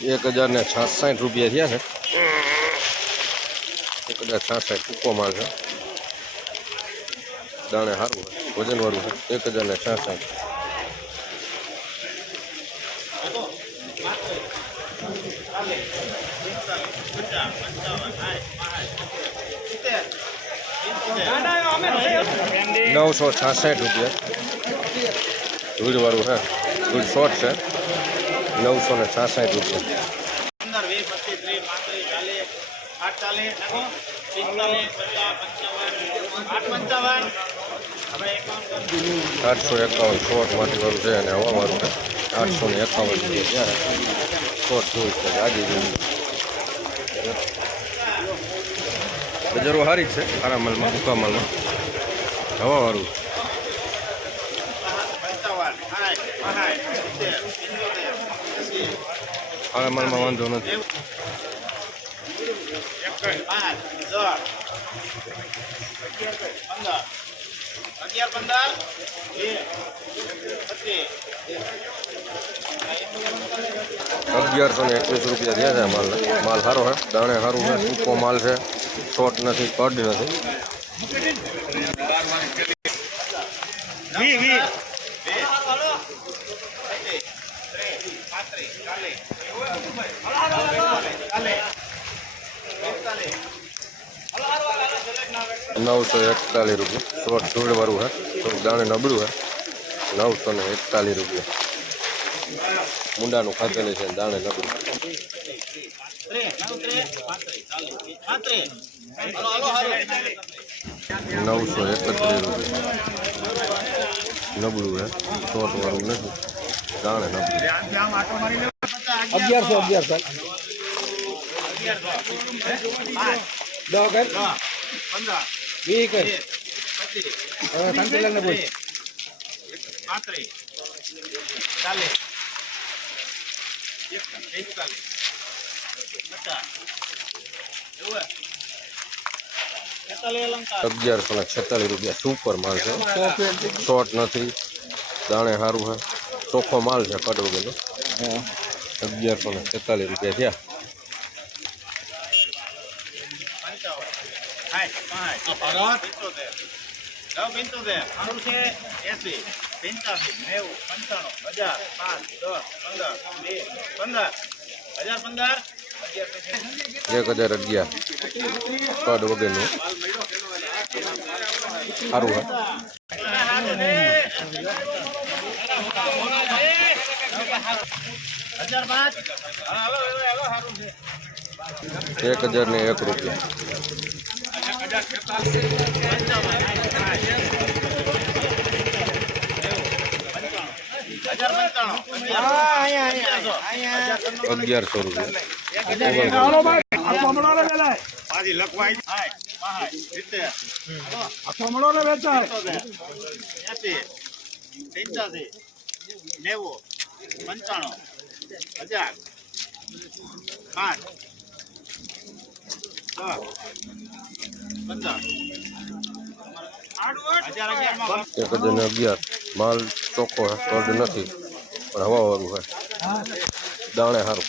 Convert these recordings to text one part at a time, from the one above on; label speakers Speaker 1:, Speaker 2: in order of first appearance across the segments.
Speaker 1: એક હજાર ને છાસઠ રૂપિયા થયા છે એક હજાર છાસઠ ટૂંકો માલ છે દાણે સારું છે વજનવાળું છે એક હજાર ને છાસઠ નવસો છાસઠ રૂપિયા ધૂળવાળું છે ધૂળ શોર્ટ છે। નવસો ને છાસઠ રૂપિયા. આઠસો એકાવન શોર્ટ માટીવાળું છે અને હવાવાળું છે. આઠસો ને એકાવન જોઈએ ત્યારે શોર્ટ જોઈ છે ગાડી જેવી બજારો સારી છે સારા માલમાં ટૂંકા માલમાં. હવાવાળું
Speaker 2: પંચાવન
Speaker 1: સારા માલમાં વાંધો નથી
Speaker 2: અગિયાર પંદર
Speaker 1: અગિયારસો ને એકવીસ રૂપિયા થયા છે માલ. માલ સારો છે. દાણે સારું છે. સૂકો માલ છે. શોર્ટ નથી કડ નથી. નવસો એકતાલીસ રૂપિયા. સોટ ધૂળ વાળું હે. થોડુંક દાણે નબળું હે. નવસો ને એકતાલીસ રૂપિયા. મુંડાનું ખાધેલું છે દાણે નબળું. નવસો એકત્રીસ રૂપિયા. નબળું હે. શોર્ટ વાળું નથી. દાણે નબળું.
Speaker 3: અગિયારસો અગિયારસો. દસ
Speaker 2: પંદર
Speaker 3: વી
Speaker 2: પચીસ
Speaker 3: હવે બોલ.
Speaker 1: અગિયારસો ને છેતાલીસ રૂપિયા સુપર માલ છે. શોર્ટ નથી. દાણે સારું છે. ચોખ્ખો માલ છે કટ વગરનો. અગિયારસો ને છેતાલીસ રૂપિયા થયા એક હજાર અગિયાર કડ વગરનું સારું છે
Speaker 2: હજાર પાંચ. હાલો હાલો હાલો સારું છે
Speaker 1: એક હજાર ને એક રૂપિયા. અગિયારસો રૂપિયા.
Speaker 2: સિત્તેર નેવું પંચાણું. હજાર પાંચ
Speaker 1: એક હજાર અગિયાર માલ ચોખ્ખો છે નથી પણ હવાવાળું હોય દાણે સારું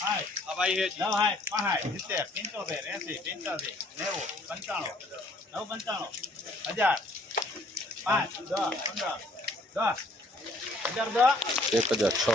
Speaker 1: પિસ્તા હે
Speaker 2: નવ હાય પાંચ સિત્તેર પંચોતેર એસી પંચ્યાસી નેવું પંચાણું નવ પંચાણું હજાર પાંચ દસ પંદર દસ હજાર દસ.
Speaker 1: એક હજાર છ.